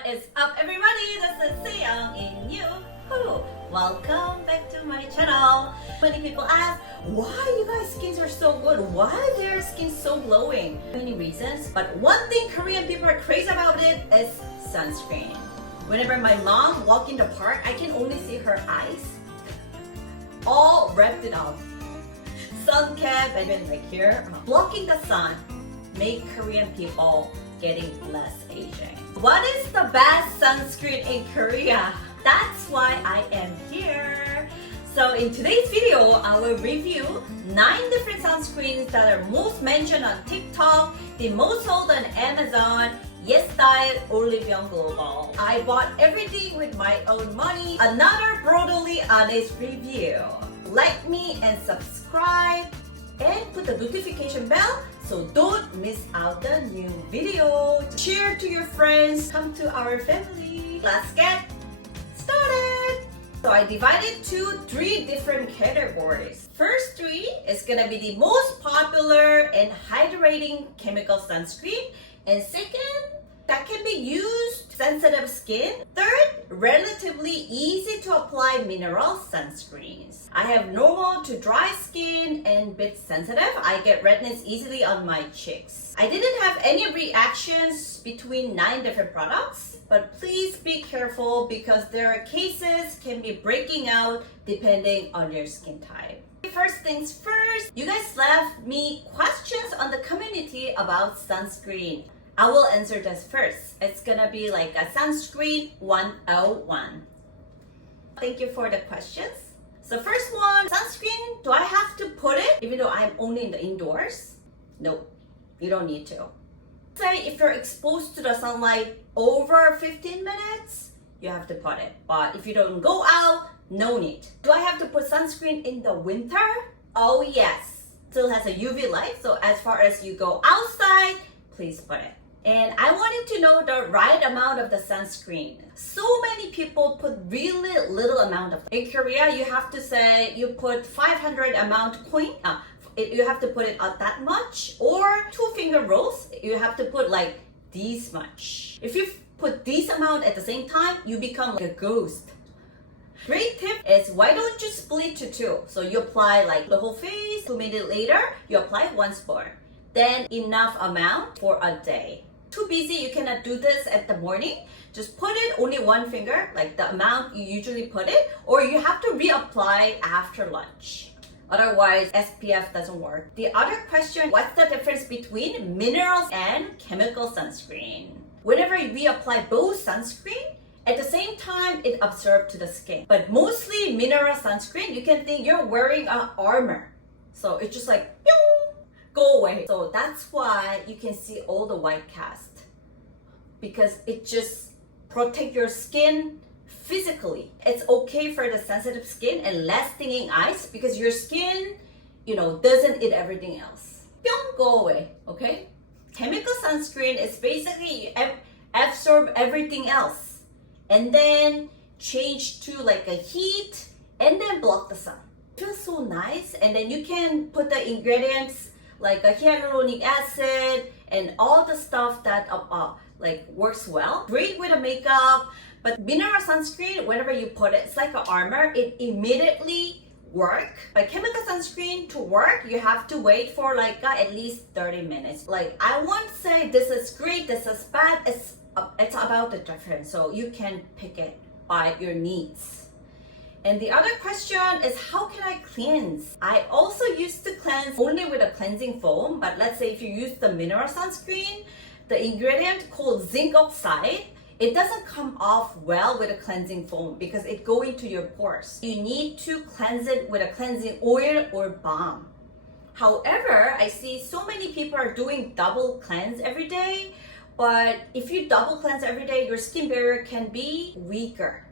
What is up, everybody? This is Seong in you. Welcome back to my channel. Many people ask, why you guys' skins are so good? Why their skin so glowing? Many reasons, but one thing Korean people are crazy about it is sunscreen. Whenever my mom walk in the park, I can only see her eyes all wrapped it up. Sun cap, and then like here, blocking the sun, make Korean people getting less aging. What is the best sunscreen in Korea? That's why I am here. So in today's video, I will review 9 different sunscreens that are most mentioned on TikTok, the most sold on Amazon, YesStyle, Olivion Global. I bought everything with my own money. Another brutally honest review. Like me and subscribe and put the notification bell so don't miss out the new video. Share to your friends, come to our family. Let's get started. So I divided to 3 different categories. First 3 is gonna be the most popular and hydrating chemical sunscreen, and second, that can be used sensitive skin. Third, relatively easy to apply mineral sunscreens. I have normal to dry skin and bit sensitive. I get redness easily on my cheeks. I didn't have any reactions between 9 different products, but please be careful because there are cases can be breaking out depending on your skin type. First things first, you guys left me questions on the community about sunscreen. I will answer this first. It's gonna be like a sunscreen 101. Thank you for the questions. So first one, sunscreen, do I have to put it even though I'm only in the indoors? No, you don't need to. Say if you're exposed to the sunlight over 15 minutes, you have to put it. But if you don't go out, no need. Do I have to put sunscreen in the winter? Oh yes. Still has a UV light, so as far as you go outside, please put it. And I wanted to know the right amount of the sunscreen. So many people put really little amount of. In Korea, you have to say you put 500 amount coin. You have to put it at that much, or 2 finger rolls. You have to put like this much. If you put this amount at the same time, you become like a ghost. Great tip is why don't you split to 2? So you apply like the whole face. 2 minutes later, you apply 1 spoon. Then enough amount for a day. Too busy, you cannot do this at the morning. Just put it only 1 finger, like the amount you usually put it, or you have to reapply after lunch. Otherwise, SPF doesn't work. The other question, what's the difference between minerals and chemical sunscreen? Whenever we apply both sunscreen, at the same time, it absorbs to the skin. But mostly mineral sunscreen, you can think you're wearing an armor. So it's just like, pew, go away. So that's why you can see all the white cast, because it just protects your skin physically. It's okay for the sensitive skin and less stinging eyes because your skin, doesn't eat everything else. Don't go away, okay? Chemical sunscreen is basically absorb everything else and then change to like a heat and then block the sun. It feels so nice, and then you can put the ingredients like a hyaluronic acid and all the stuff that like works well. Great with the makeup, but mineral sunscreen, whenever you put it, it's like an armor. It immediately work. But chemical sunscreen to work, you have to wait for like at least 30 minutes. Like I won't say this is great, this is bad. It's about the difference. So you can pick it by your needs. And the other question is, how can I cleanse? I also used to cleanse only with a cleansing foam, but let's say if you use the mineral sunscreen, the ingredient called zinc oxide, it doesn't come off well with a cleansing foam because it goes into your pores. You need to cleanse it with a cleansing oil or balm. However, I see so many people are doing double cleanse every day, but if you double cleanse every day, your skin barrier can be weaker.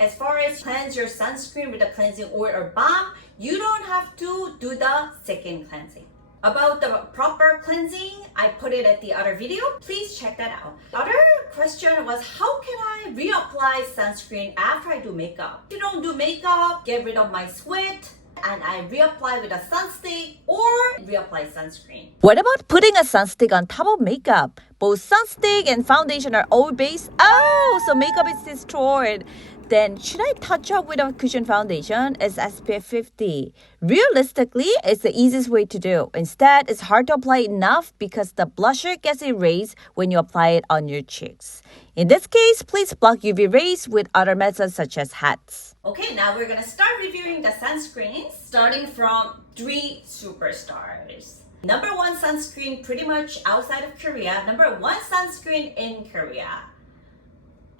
As far as cleanse your sunscreen with a cleansing oil or balm, you don't have to do the second cleansing. About the proper cleansing, I put it at the other video. Please check that out. The other question was, how can I reapply sunscreen after I do makeup? If you don't do makeup, get rid of my sweat. and I reapply with a sunstick or reapply sunscreen. What about putting a sunstick on top of makeup? Both sunstick and foundation are oil-based. Oh, so makeup is destroyed. Then should I touch up with a cushion foundation? It's SPF 50. Realistically, it's the easiest way to do. Instead, it's hard to apply enough because the blusher gets erased when you apply it on your cheeks. In this case, please block UV rays with other methods such as hats. Okay, now we're gonna start reviewing the sunscreens, starting from 3 superstars. Number 1 sunscreen pretty much outside of Korea. Number 1 sunscreen in Korea.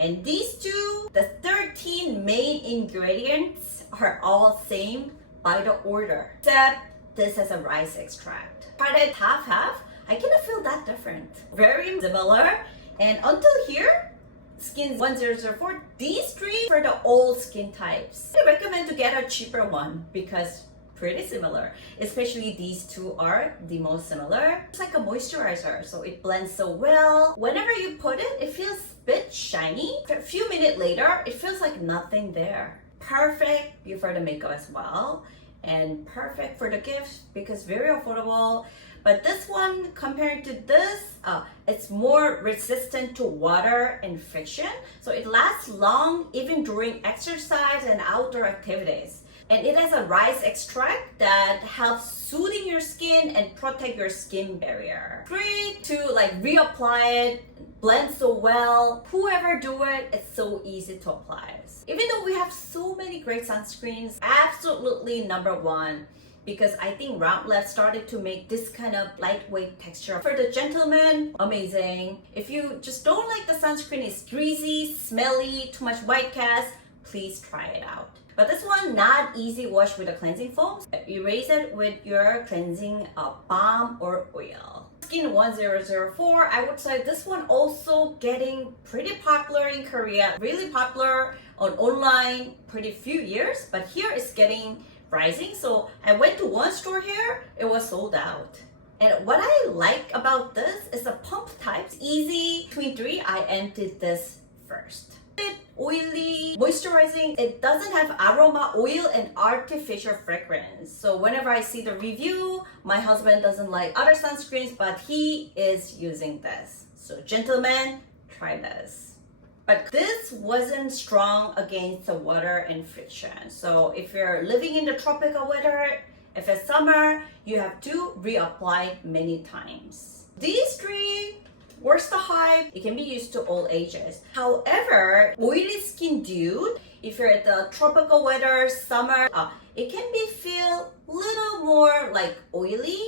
And these two, the 13 main ingredients are all same by the order. Except this has a rice extract. Tried it half, I cannot feel that different. Very similar. And until here, Skin 1004, these 3 for the old skin types. I recommend to get a cheaper one because pretty similar. Especially these 2 are the most similar. It's like a moisturizer, so it blends so well. Whenever you put it, it feels a bit shiny. A few minutes later, it feels like nothing there. Perfect for the makeup as well. And perfect for the gift because very affordable. But this one, compared to this, it's more resistant to water and friction. So it lasts long even during exercise and outdoor activities. And it has a rice extract that helps soothing your skin and protect your skin barrier. Free to reapply it, blend so well. Whoever do it, it's so easy to apply. Even though we have so many great sunscreens, absolutely number 1. Because I think Roundlab started to make this kind of lightweight texture. For the gentlemen, amazing. If you just don't like the sunscreen, it's greasy, smelly, too much white cast, please try it out. But this one, not easy wash with a cleansing foam. Erase it with your cleansing balm or oil. Skin 1004, I would say this one also getting pretty popular in Korea. Really popular on online pretty few years, but here it's getting rising. So I went to one store here, it was sold out. And what I like about this is the pump type. It's easy. Between 3, I emptied this first. Oily, moisturizing. It doesn't have aroma, oil, and artificial fragrance. So whenever I see the review, my husband doesn't like other sunscreens, but he is using this. So gentlemen, try this. But this wasn't strong against the water and friction. So if you're living in the tropical weather, if it's summer, you have to reapply many times. These 3, worth the hype. It can be used to all ages. However, oily skin dude, if you're at the tropical weather, summer, it can be feel little more oily.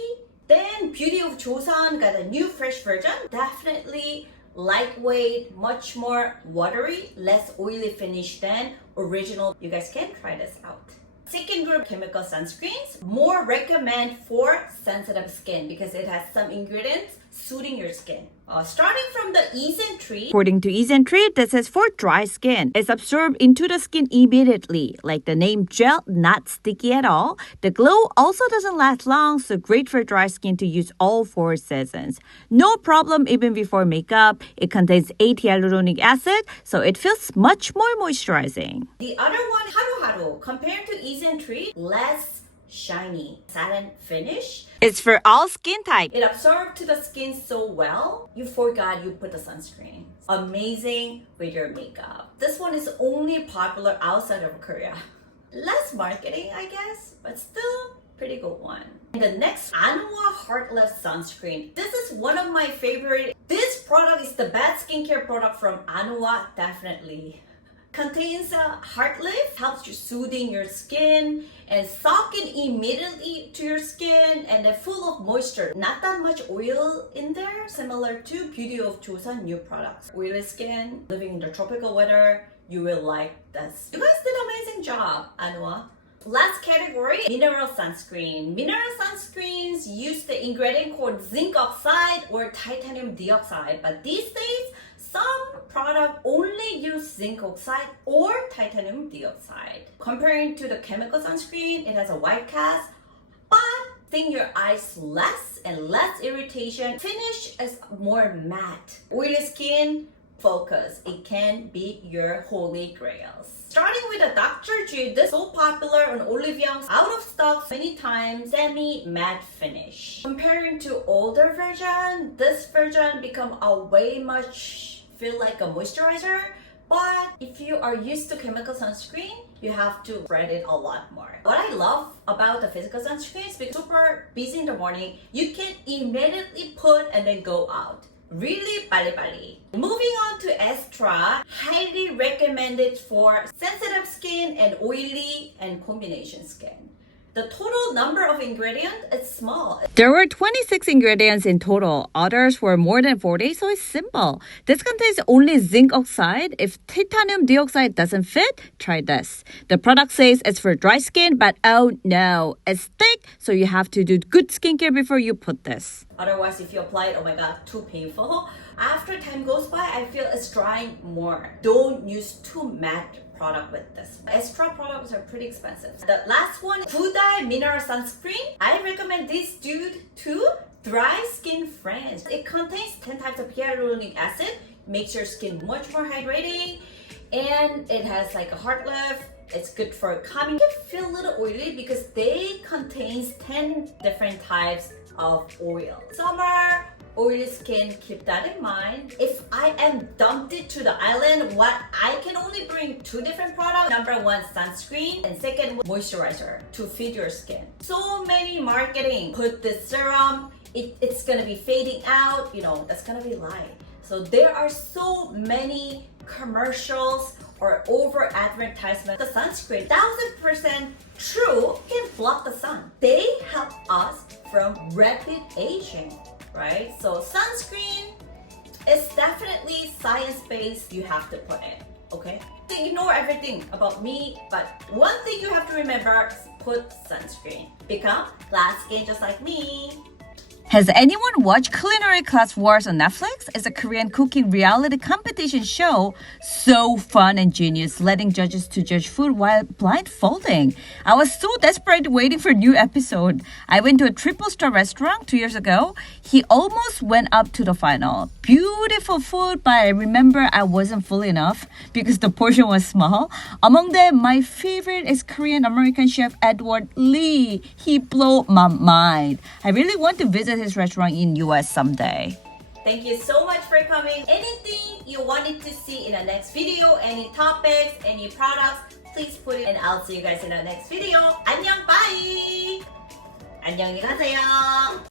Then Beauty of Joseon got a new fresh version. Definitely lightweight, much more watery, less oily finish than original. You guys can try this out. Second group, chemical sunscreens. More recommend for sensitive skin because it has some ingredients soothing your skin. Starting from the Isntree. According to Isntree, this is for dry skin. It's absorbed into the skin immediately. Like the name gel, not sticky at all. The glow also doesn't last long, so great for dry skin to use all 4 seasons. No problem even before makeup. It contains 8 hyaluronic acid, so it feels much more moisturizing. The other one, Haruharu. Compared to Isntree, less shiny, satin finish. It's for all skin types. It absorbed to the skin so well, you forgot you put the sunscreen. Amazing with your makeup. This one is only popular outside of Korea. Less marketing, I guess, but still pretty good one. And the next, Anua Heartleaf sunscreen. This is one of my favorite. This product is the best skincare product from Anua, definitely. Contains Heartleaf, helps you soothing your skin and soak in immediately to your skin, and they're full of moisture. Not that much oil in there, similar to Beauty of Joseon new products. Oily skin, living in the tropical weather, you will like this. You guys did an amazing job, Anua. Last category, mineral sunscreen. Mineral sunscreens use the ingredient called zinc oxide or titanium dioxide, but these days, some product only use zinc oxide or titanium dioxide. Comparing to the chemical sunscreen, it has a white cast, but sting your eyes less and less irritation. Finish is more matte. Oily skin, focus. It can be your holy grails. Starting with the Dr. G, this is so popular on Olivia's out of stock many times, semi-matte finish. Comparing to older version, this version become a way much feel like a moisturizer. But if you are used to chemical sunscreen, you have to spread it a lot more. What I love about the physical sunscreens, because super busy in the morning, you can immediately put and then go out. Really 빨리빨리. Moving on to AESTURA, highly recommended for sensitive skin and oily and combination skin. The total number of ingredients is small. There were 26 ingredients in total. Others were more than 40, so it's simple. This contains only zinc oxide. If titanium dioxide doesn't fit, try this. The product says it's for dry skin, but oh no, it's thick, so you have to do good skincare before you put this. Otherwise, if you apply it, oh my god, too painful. After time goes by, I feel it's drying more. Don't use too matte product with this. AESTURA products are pretty expensive. The last one, Budai Mineral Sunscreen. I recommend this dude to dry skin friends. It contains 10 types of hyaluronic acid, makes your skin much more hydrating, and it has like a Heartleaf. It's good for calming. You can feel a little oily because they contains 10 different types of oil. Summer, oily skin, keep that in mind. If I am dumped it to the island, what I can only bring 2 different products. Number 1, sunscreen, and second, moisturizer to feed your skin. So many marketing. Put this serum, it's gonna be fading out, that's gonna be lie. So there are so many commercials or over advertisement. The sunscreen, 1000% true, can block the sun. They help us from rapid aging. Right? So sunscreen is definitely science-based. You have to put it, okay? Ignore everything about me, but one thing you have to remember is put sunscreen. Become glass skin just like me. Has anyone watched Culinary Class Wars on Netflix? It's a Korean cooking reality competition show. So fun and genius, letting judges to judge food while blindfolding. I was so desperate waiting for a new episode. I went to a 3-star restaurant 2 years ago. He almost went up to the final. Beautiful food, but I remember I wasn't full enough because the portion was small. Among them, my favorite is Korean American chef Edward Lee. He blew my mind. I really want to visit his restaurant in US someday. Thank you so much for coming. Anything you wanted to see in the next video, any topics, any products, please put it and I'll see you guys in the next video. 안녕, bye! 안녕히 가세요.